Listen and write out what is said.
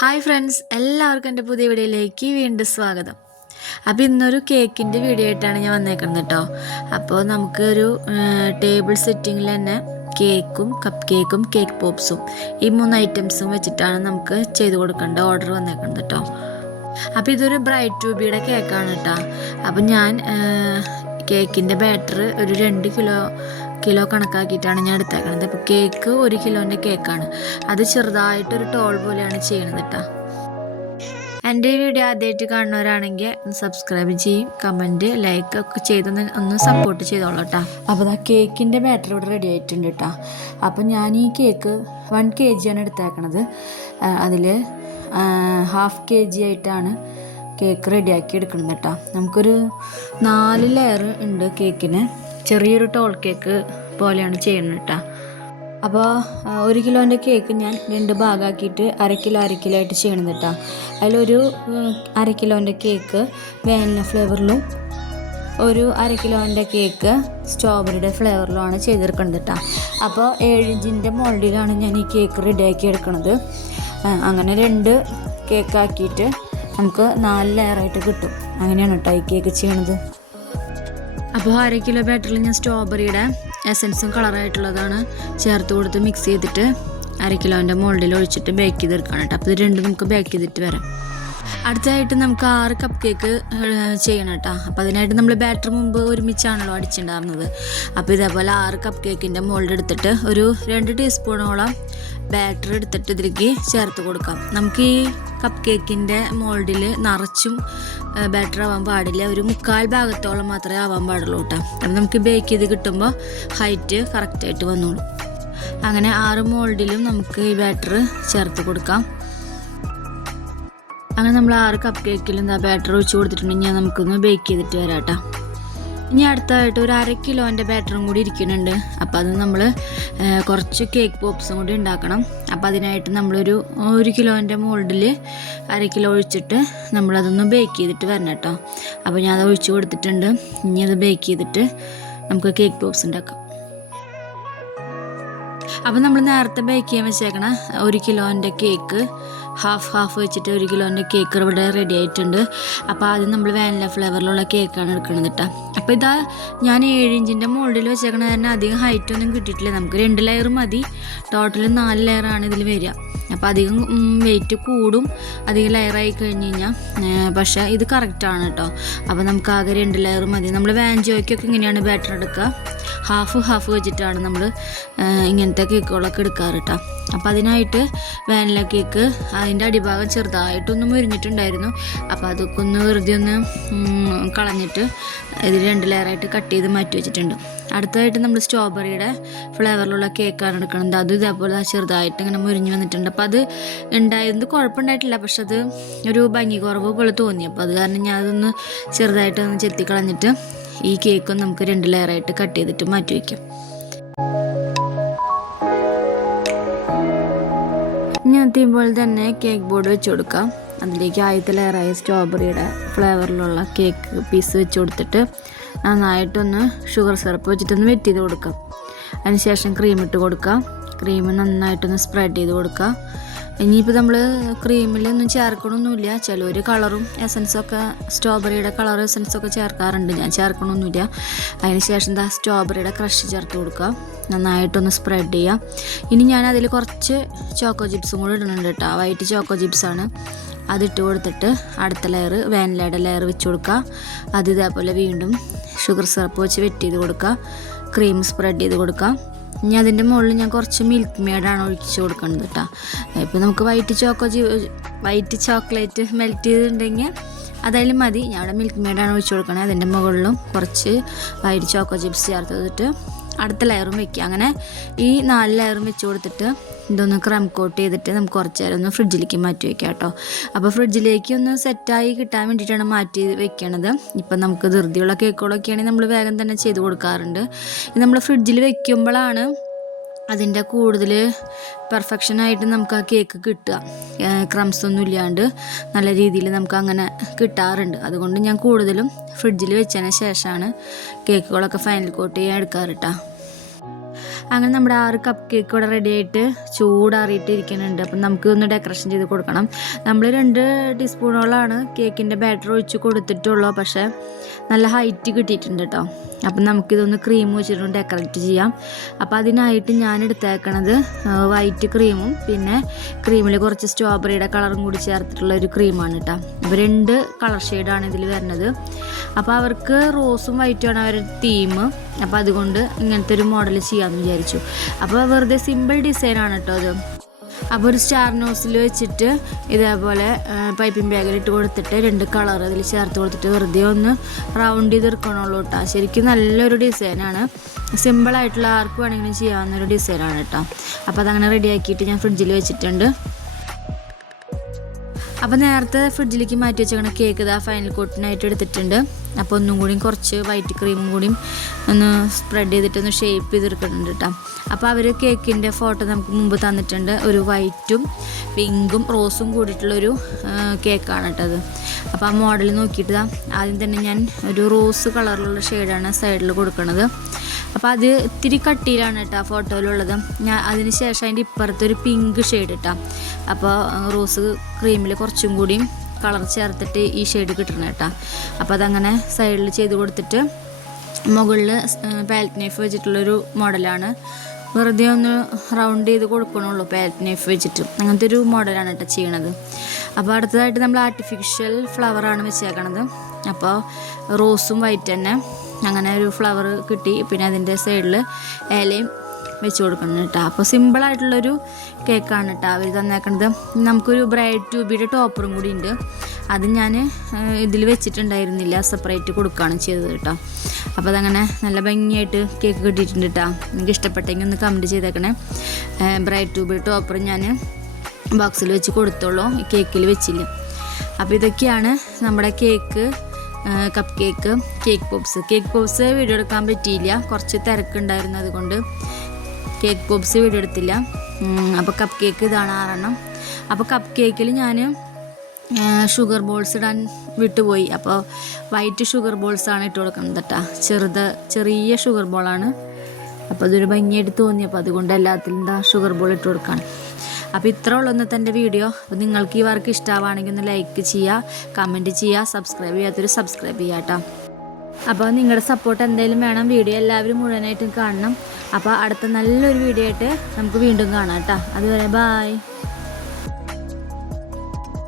Hi friends എല്ലാവർക്കും എന്റെ പുതിയ വീഡിയോയിലേക്ക് വീണ്ടും സ്വാഗതം. അപ്പോൾ ഇന്നൊരു കേക്കിന്റെ വീഡിയോ ആയിട്ടാണ് ഞാൻ വന്നേക്കുന്നത് കേട്ടോ. അപ്പോൾ നമുക്കൊരു ടേബിൾ സെറ്റിങ്ങിൽ തന്നെ കേക്കും കപ്പ് കേക്കും കേക്ക് പോപ്സും ഈ മൂന്ന് ഐറ്റംസും വെച്ചിട്ടാണ് നമുക്ക് ചെയ്ത് കൊടുക്കേണ്ട ഓർഡർ വന്നേക്കുന്നത് കേട്ടോ. അപ്പോൾ ഇതൊരു ബ്രൈറ്റ് ട്യൂബിയുടെ കേക്കാണ് കേട്ടോ. അപ്പോൾ ഞാൻ കേക്കിന്റെ ബാറ്റർ ഒരു രണ്ട് കിലോ കിലോ കണക്കാക്കിയിട്ടാണ് ഞാൻ എടുത്തേക്കണത്. അപ്പോൾ കേക്ക് ഒരു കിലോന്റെ കേക്കാണ്. അത് ചെറുതായിട്ടൊരു ടോൾ പോലെയാണ് ചെയ്യണത് കേട്ടോ എന്റെ ഈ വീഡിയോ ആദ്യമായിട്ട് കാണുന്നവരാണെങ്കിൽ ഒന്ന് സബ്സ്ക്രൈബ് ചെയ്യും കമന്റ് ലൈക്ക് ഒക്കെ ചെയ്തൊന്ന് ഒന്ന് സപ്പോർട്ട് ചെയ്തോളൂ കേട്ടോ അപ്പോൾ ആ കേക്കിന്റെ ബാറ്റർ ഇവിടെ റെഡി ആയിട്ടുണ്ട് കേട്ടോ അപ്പം ഞാൻ ഈ കേക്ക് വൺ കെ ജിയാണ് എടുത്തേക്കണത്. അതിൽ ഹാഫ് കെ ജി ആയിട്ടാണ് കേക്ക് റെഡിയാക്കി എടുക്കുന്നത് കേട്ടോ നമുക്കൊരു നാല് ലെയർ ഉണ്ട് കേക്കിന്. ചെറിയൊരു ടോൾ കേക്ക് പോലെയാണ് ചെയ്യുന്നത് കേട്ടോ അപ്പോൾ ഒരു കിലോന്റെ കേക്ക് ഞാൻ രണ്ട് ഭാഗമാക്കിയിട്ട് അര കിലോ അര കിലോ ആയിട്ട് ചെയ്യണം കേട്ടോ അതിലൊരു അര കിലോന്റെ കേക്ക് വേനല ഫ്ലേവറിലും ഒരു അര കിലോന്റെ കേക്ക് സ്ട്രോബെറിയുടെ ഫ്ലേവറിലുമാണ് ചെയ്തെടുക്കുന്നത് കേട്ടോ അപ്പോൾ ഏഴിഞ്ചിന്റെ മോൾഡിലാണ് ഞാൻ ഈ കേക്ക് റെഡിയാക്കി എടുക്കുന്നത് അങ്ങനെ രണ്ട് കേക്കാക്കിയിട്ട് നമുക്ക് നാല് ലെയറായിട്ട് കിട്ടും. അങ്ങനെയാണ് കേട്ടോ ഈ കേക്ക് ചെയ്യണത്. അപ്പോൾ അര കിലോ ബാറ്ററിൽ ഞാൻ സ്ട്രോബെറിയുടെ എസൻസും കളറായിട്ടുള്ളതാണ് ചേർത്ത് കൊടുത്ത് മിക്സ് ചെയ്തിട്ട് അര കിലോന്റെ മോൾഡിൽ ഒഴിച്ചിട്ട് ബേക്ക് ചെയ്തെടുക്കണം കേട്ടോ. അപ്പോൾ ഇത് രണ്ടും നമുക്ക് ബേക്ക് ചെയ്തിട്ട് വരാം. അടുത്തതായിട്ട് നമുക്ക് ആറ് കപ്പ് കേക്ക് ചെയ്യണം കേട്ടോ. അപ്പോൾ അതിനായിട്ട് നമ്മൾ ബാറ്റർ മുമ്പ് ഒരുമിച്ചാണല്ലോ അടിച്ചിട്ടുണ്ടായിരുന്നത്. അപ്പോൾ ഇതേപോലെ ആറ് കപ്പ് കേക്കിന്റെ മോൾഡ് എടുത്തിട്ട് ഒരു രണ്ട് ടീസ്പൂണോളം ബാറ്റർ എടുത്തിട്ട് ഇതിലേക്ക് ചേർത്ത് കൊടുക്കാം. നമുക്ക് ഈ കപ്പ് കേക്കിന്റെ മോൾഡിൽ നിറച്ചും ബാറ്റർ ആവാൻ പാടില്ല. ഒരു മുക്കാൽ ഭാഗത്തോളം മാത്രമേ ആവാൻ പാടുള്ളൂ കേട്ടോ. അപ്പം നമുക്ക് ബേക്ക് ചെയ്ത് കിട്ടുമ്പോൾ ഹൈറ്റ് കറക്റ്റായിട്ട് വന്നോളൂ. അങ്ങനെ ആറ് മോൾഡിലും നമുക്ക് ഈ ബാറ്റർ ചേർത്ത് കൊടുക്കാം. അങ്ങനെ നമ്മൾ ആറ് കപ്പ് കേക്കിലും ബാറ്റർ ഒഴിച്ച് കൊടുത്തിട്ടുണ്ടെങ്കിൽ നമുക്കൊന്ന് ബേക്ക് ചെയ്തിട്ട് വരാം കേട്ടോ. ഇനി അടുത്തായിട്ട് ഒരു അര കിലോന്റെ ബാറ്ററും കൂടി ഇരിക്കുന്നുണ്ട്. അപ്പോൾ അത് നമ്മൾ കുറച്ച് കേക്ക് പോപ്സും കൂടി ഉണ്ടാക്കണം. അപ്പോൾ അതിനായിട്ട് നമ്മളൊരു ഒരു കിലോന്റെ മോൾഡിൽ അര കിലോ ഒഴിച്ചിട്ട് നമ്മളതൊന്ന് ബേക്ക് ചെയ്തിട്ട് വരണം കേട്ടോ അപ്പോൾ ഞാൻ അത് ഒഴിച്ചു കൊടുത്തിട്ടുണ്ട്. ഇനി അത് ബേക്ക് ചെയ്തിട്ട് നമുക്ക് കേക്ക് പോപ്സ് ഉണ്ടാക്കാം. അപ്പോൾ നമ്മൾ നേരത്തെ ബേക്ക് ചെയ്യാൻ വെച്ചേക്കണ ഒരു കിലോന്റെ കേക്ക് ഹാഫ് ഹാഫ് വെച്ചിട്ട് ഒരു കിലോന്റെ കേക്ക് ഇവിടെ റെഡി ആയിട്ടുണ്ട്. അപ്പോൾ ആദ്യം നമ്മൾ വാനില ഫ്ലേവറിലുള്ള കേക്കാണ് എടുക്കുന്നത് കേട്ടോ അപ്പോൾ ഇതാ ഞാൻ ഏഴ് ഇഞ്ചിന്റെ മുകളിൽ വെച്ചേക്കണ തന്നെ അധികം ഹൈറ്റ് ഒന്നും കിട്ടിയിട്ടില്ല. നമുക്ക് രണ്ട് ലെയർ മതി. ടോട്ടൽ നാല് ലെയറാണ് ഇതിൽ വരിക. അപ്പോൾ അധികം വെയിറ്റ് കൂടും അധികം ലെയറായി കഴിഞ്ഞ് കഴിഞ്ഞാൽ പക്ഷേ ഇത് കറക്റ്റാണ് കേട്ടോ അപ്പോൾ നമുക്ക് ആകെ രണ്ട് ലെയർ മതി. നമ്മൾ വാൻജോയ്ക്കൊക്കെ ഇങ്ങനെയാണ് ബാറ്റർ എടുക്കുക ഹാഫ് ഹാഫ് വെച്ചിട്ടാണ് നമ്മൾ ഇങ്ങനത്തെ കേക്കുകളൊക്കെ എടുക്കാറ് കേട്ടോ അപ്പോൾ അതിനായിട്ട് വാനില കേക്ക് അതിന്റെ അടിഭാഗം ചെറുതായിട്ടൊന്ന് മുരിഞ്ഞിട്ടുണ്ടായിരുന്നു. അപ്പോൾ അതൊക്കെ ഒന്ന് വെറുതെ ഒന്ന് കളഞ്ഞിട്ട് ഇത് രണ്ട് ലെയറായിട്ട് കട്ട് ചെയ്ത് മാറ്റി വെച്ചിട്ടുണ്ട്. അടുത്തതായിട്ട് നമ്മൾ സ്ട്രോബെറിയുടെ ഫ്ലേവറിലുള്ള കേക്കാണ് എടുക്കുന്നത്. അത് ഇതേപോലെ ചെറുതായിട്ട് ഇങ്ങനെ മുരിഞ്ഞ് വന്നിട്ടുണ്ട്. അപ്പോൾ അത് ഉണ്ടായത് കുഴപ്പമുണ്ടായിട്ടില്ല പക്ഷെ അത് ഒരു ഭംഗി കുറവ് പോലെ തോന്നി. അപ്പോൾ അത് കാരണം ഞാൻ അതൊന്ന് ചെറുതായിട്ട് ഒന്ന് ചെത്തി കളഞ്ഞിട്ട് ഈ കേക്കും നമുക്ക് രണ്ട് ലെയറായിട്ട് കട്ട് ചെയ്തിട്ട് മാറ്റി വയ്ക്കാം ഞാൻ തീമ്പോൾ തന്നെ കേക്ക് ബോർഡ് വെച്ച് കൊടുക്കാം. അതിലേക്ക് ആദ്യത്തെ ലെയറായ സ്ട്രോബെറിയുടെ ഫ്ലേവറിലുള്ള കേക്ക് പീസ് വെച്ച് കൊടുത്തിട്ട് നന്നായിട്ടൊന്ന് ഷുഗർ സിറപ്പ് വെച്ചിട്ടൊന്ന് വെറ്റ് ചെയ്ത് കൊടുക്കാം. അതിനുശേഷം ക്രീം ഇട്ട് കൊടുക്കാം. ക്രീം നന്നായിട്ടൊന്ന് സ്പ്രെഡ് ചെയ്ത് കൊടുക്കുക ഇനിയിപ്പോൾ നമ്മൾ ക്രീമിലൊന്നും ചേർക്കണമൊന്നുമില്ല ചിലർ കളറും എസൻസൊക്കെ സ്ട്രോബെറിയുടെ കളർ എസൻസൊക്കെ ചേർക്കാറുണ്ട്. ഞാൻ ചേർക്കണമൊന്നുമില്ല അതിന് ശേഷം എന്താ സ്ട്രോബെറിയുടെ ക്രഷ് ചേർത്ത് കൊടുക്കുക നന്നായിട്ടൊന്ന് സ്പ്രെഡ് ചെയ്യുക ഇനി ഞാൻ അതിൽ കുറച്ച് ചോക്കോ ചിപ്സും കൂടി ഇടുന്നുണ്ട് കേട്ടോ. വൈറ്റ് ചോക്കോ ചിപ്സാണ് അതിട്ട് കൊടുത്തിട്ട് അടുത്ത ലെയർ വാനിലയുടെ ലെയർ വെച്ച് കൊടുക്കുക. അത് ഇതേപോലെ വീണ്ടും ഷുഗർ സിറപ്പ് വെച്ച് വെറ്റ് ചെയ്ത് കൊടുക്കുക. ക്രീം സ്പ്രെഡ് ചെയ്ത് കൊടുക്കുക. ഇനി അതിന്റെ മുകളിൽ ഞാൻ കുറച്ച് മിൽക്ക് മെയ്ഡാണ് ഒഴിച്ച് കൊടുക്കുന്നത് കേട്ടോ. ഇപ്പോൾ നമുക്ക് white choco white chocolate melt ചെയ്തിട്ടുണ്ടെങ്കിൽ അതായാലും മതി. ഞാൻ അവിടെ മിൽക്ക് മെയ്ഡാണ് ഒഴിച്ച് കൊടുക്കണേ. അതിന്റെ മുകളിലും കുറച്ച് വൈറ്റ് ചോക്കോ ചിപ്സ് ചേർത്ത് അടുത്ത ലെയറും വെക്കുക. അങ്ങനെ ഈ നാല് ലെയറും വെച്ച് കൊടുത്തിട്ട് ഇതൊന്ന് ക്രം കോട്ട് ചെയ്തിട്ട് നമുക്ക് കുറച്ച് നേരം ഒന്ന് ഫ്രിഡ്ജിലേക്ക് മാറ്റി വെക്കാം കേട്ടോ. അപ്പോൾ ഫ്രിഡ്ജിലേക്ക് ഒന്ന് സെറ്റായി കിട്ടാൻ വേണ്ടിയിട്ടാണ് മാറ്റി വെക്കണത്. ഇപ്പം നമുക്ക് ധൃതിയുള്ള കേക്കുകളൊക്കെ ആണെങ്കിൽ നമ്മൾ വേഗം തന്നെ ചെയ്ത് കൊടുക്കാറുണ്ട്. നമ്മൾ ഫ്രിഡ്ജിൽ വെക്കുമ്പോഴാണ് അതിന്റെ കൂടുതൽ പെർഫെക്ഷനായിട്ട് നമുക്ക് ആ കേക്ക് കിട്ടുക. ക്രംസ് ഒന്നും ഇല്ലാണ്ട് നല്ല രീതിയിൽ നമുക്ക് അങ്ങനെ കിട്ടാറുണ്ട്. അതുകൊണ്ട് ഞാൻ കൂടുതലും ഫ്രിഡ്ജിൽ വെച്ചതിന് ശേഷമാണ് കേക്കുകളൊക്കെ ഫൈനൽ കോട്ട് ചെയ്യാൻ എടുക്കാറ് അങ്ങനെ നമ്മുടെ ആറ് കപ്പ് കേക്ക് ഇവിടെ റെഡി ആയിട്ട് ചൂടാറിയിട്ട് ഇരിക്കുന്നുണ്ട് അപ്പം നമുക്ക് ഒന്ന് ഡെക്കറേഷൻ ചെയ്ത് കൊടുക്കണം. നമ്മൾ രണ്ട് ടീസ്പൂണോളാണ് കേക്കിന്റെ ബാറ്റർ ഒഴിച്ച് കൊടുത്തിട്ടുള്ളൂ. പക്ഷേ നല്ല ഹൈറ്റ് കിട്ടിയിട്ടുണ്ട് കേട്ടോ അപ്പം നമുക്കിതൊന്ന് ക്രീം വെച്ചിട്ടൊന്ന് ഡെക്കറേറ്റ് ചെയ്യാം. അപ്പോൾ അതിനായിട്ട് ഞാൻ എടുത്തേക്കണത് വൈറ്റ് ക്രീമും പിന്നെ ക്രീമിൽ കുറച്ച് സ്ട്രോബെറിയുടെ കളറും കൂടി ചേർത്തിട്ടുള്ള ഒരു ക്രീമാണ് കേട്ടോ അപ്പോൾ രണ്ട് കളർ ഷെയ്ഡാണ് ഇതിൽ വരുന്നത്. അപ്പോൾ അവർക്ക് റോസും വൈറ്റുമാണ് അവരുടെ തീം അപ്പോൾ അതുകൊണ്ട് ഇങ്ങനത്തെ ഒരു മോഡൽ ചെയ്യാമെന്ന് വിചാരിച്ചു. അപ്പോൾ വെറുതെ സിമ്പിൾ ഡിസൈനാണ് കേട്ടോ അത്. അപ്പോൾ ഒരു സ്റ്റാർ നോസിൽ വെച്ചിട്ട് ഇതേപോലെ പൈപ്പിംഗ് ബാഗിൽ ഇട്ട് കൊടുത്തിട്ട് രണ്ട് കളർ അതിൽ ചേർത്ത് കൊടുത്തിട്ട് വെറുതെ ഒന്ന് റൗണ്ട് ചെയ്തെടുക്കണുള്ളൂ കേട്ടോ ശരിക്കും നല്ലൊരു ഡിസൈനാണ് സിമ്പിളായിട്ടുള്ള ആർക്ക് വേണമെങ്കിലും ചെയ്യാവുന്ന ഒരു ഡിസൈനാണ് കേട്ടോ അപ്പോൾ അതങ്ങനെ റെഡിയാക്കിയിട്ട് ഞാൻ ഫ്രിഡ്ജിൽ വെച്ചിട്ടുണ്ട്. അപ്പോൾ നേരത്തെ ഫ്രിഡ്ജിലേക്ക് മാറ്റി വെച്ചേക്കണ കേക്ക് ഇതാ ഫൈനൽ കോട്ടിനായിട്ട് എടുത്തിട്ടുണ്ട്. അപ്പോൾ ഒന്നും കൂടി കുറച്ച് വൈറ്റ് ക്രീമും കൂടിയും ഒന്ന് സ്പ്രെഡ് ചെയ്തിട്ട് ഒന്ന് ഷേപ്പ് ചെയ്തെടുക്കുന്നുണ്ട് കേട്ടോ അപ്പോൾ അവർ കേക്കിന്റെ ഫോട്ടോ നമുക്ക് മുമ്പ് തന്നിട്ടുണ്ട്. ഒരു വൈറ്റും പിങ്കും റോസും കൂടിയിട്ടുള്ളൊരു കേക്കാണ് കേട്ടോ അത്. അപ്പോൾ ആ മോഡൽ നോക്കിയിട്ട് ആദ്യം തന്നെ ഞാൻ ഒരു റോസ് കളറിലുള്ള ഷെയ്ഡാണ് സൈഡിൽ കൊടുക്കുന്നത് അപ്പോൾ അത് ഇത്തിരി കട്ടിയിലാണ് കേട്ടോ ഫോട്ടോയിലുള്ളത് ഞാൻ അതിന് ശേഷം അതിന്റെ ഇപ്പുറത്തൊരു പിങ്ക് ഷെയ്ഡ് ഇട്ടാ അപ്പോൾ റോസ് ക്രീമിൽ കുറച്ചും കൂടിയും കളർ ചേർത്തിട്ട് ഈ ഷെയ്ഡ് കിട്ടണം കേട്ടോ. അപ്പോൾ അതങ്ങനെ സൈഡിൽ ചെയ്ത് കൊടുത്തിട്ട് മുകളിൽ പാലറ്റ് നൈഫ് വെച്ചിട്ടുള്ളൊരു മോഡലാണ് വെറുതെ ഒന്ന് റൗണ്ട് ചെയ്ത് കൊടുക്കണുള്ളൂ പാലറ്റ് നൈഫ് വെച്ചിട്ട്. അങ്ങനത്തെ ഒരു മോഡലാണ് കേട്ടോ ചെയ്യണത്. അപ്പോൾ അടുത്തതായിട്ട് നമ്മൾ ആർട്ടിഫിഷ്യൽ ഫ്ലവറാണ് വെച്ചേക്കണത്. അപ്പോൾ റോസും വൈറ്റ് തന്നെ. അങ്ങനെ ഒരു ഫ്ലവർ കിട്ടി. പിന്നെ അതിന്റെ സൈഡിൽ ഇലയും വെച്ച് കൊടുക്കണം കേട്ടോ അപ്പോൾ സിമ്പിളായിട്ടുള്ളൊരു കേക്കാണ് കേട്ടോ അവർ തന്നേക്കണത്. നമുക്കൊരു ബ്രൈഡ് ട്യൂബിയുടെ ടോപ്പറും കൂടി ഉണ്ട് അത് ഞാൻ ഇതിൽ വെച്ചിട്ടുണ്ടായിരുന്നില്ല. സെപ്പറേറ്റ് കൊടുക്കുകയാണ് ചെയ്തത് കേട്ടോ അപ്പോൾ അതങ്ങനെ നല്ല ഭംഗിയായിട്ട് കേക്ക് കിട്ടിയിട്ടുണ്ട് കേട്ടോ നിങ്ങൾക്ക് ഇഷ്ടപ്പെട്ടെങ്കിൽ ഒന്ന് കമന്റ് ചെയ്തേക്കണേ. ബ്രൈഡ് ട്യൂബിയുടെ ടോപ്പർ ഞാൻ ബോക്സിൽ വെച്ച് കൊടുത്തോളൂ. ഈ കേക്കിൽ വെച്ചില്ല. അപ്പോൾ ഇതൊക്കെയാണ് നമ്മുടെ cake cupcake cake pops cake pops video എടുക്കാൻ പറ്റിയില്ല. കുറച്ച് തിരക്കുണ്ടായിരുന്നു അതുകൊണ്ട്. കേക്ക് പോപ്സ് വീഡിയോ എടുത്തില്ല. അപ്പോൾ കപ്പ് കേക്ക് ഇതാണ് ആറെണ്ണം. അപ്പോൾ കപ്പ് കേക്കിൽ ഞാൻ ഷുഗർ ബോൾസ് ഇടാൻ വിട്ടുപോയി. അപ്പോൾ വൈറ്റ് ഷുഗർ ബോൾസാണ് ഇട്ട് കൊടുക്കുന്നത് കേട്ടോ ചെറുത് ചെറിയ ഷുഗർ ബോളാണ് അപ്പോൾ അതൊരു ഭംഗിയായിട്ട് തോന്നി. അപ്പോൾ അതുകൊണ്ട് എല്ലാത്തിലും എന്താ ഷുഗർ ബോൾ ഇട്ട് കൊടുക്കുകയാണ് അപ്പോൾ ഇത്ര ഉള്ളൊന്നത്തെ എന്റെ വീഡിയോ അപ്പോൾ നിങ്ങൾക്ക് ഈ വർക്ക് ഇഷ്ടമാണെങ്കിൽ ഒന്ന് ലൈക്ക് ചെയ്യുക കമന്റ് ചെയ്യുക സബ്സ്ക്രൈബ് ചെയ്യാത്തൊരു സബ്സ്ക്രൈബ് ചെയ്യാം കേട്ടോ അപ്പോൾ നിങ്ങളുടെ സപ്പോർട്ട് എന്തായാലും വേണം. വീഡിയോ എല്ലാവരും മുഴുവനായിട്ടും കാണണം. അപ്പോൾ അടുത്ത നല്ലൊരു വീഡിയോ ആയിട്ട് നമുക്ക് വീണ്ടും കാണാം കേട്ടോ. അതുവരെ ബായ്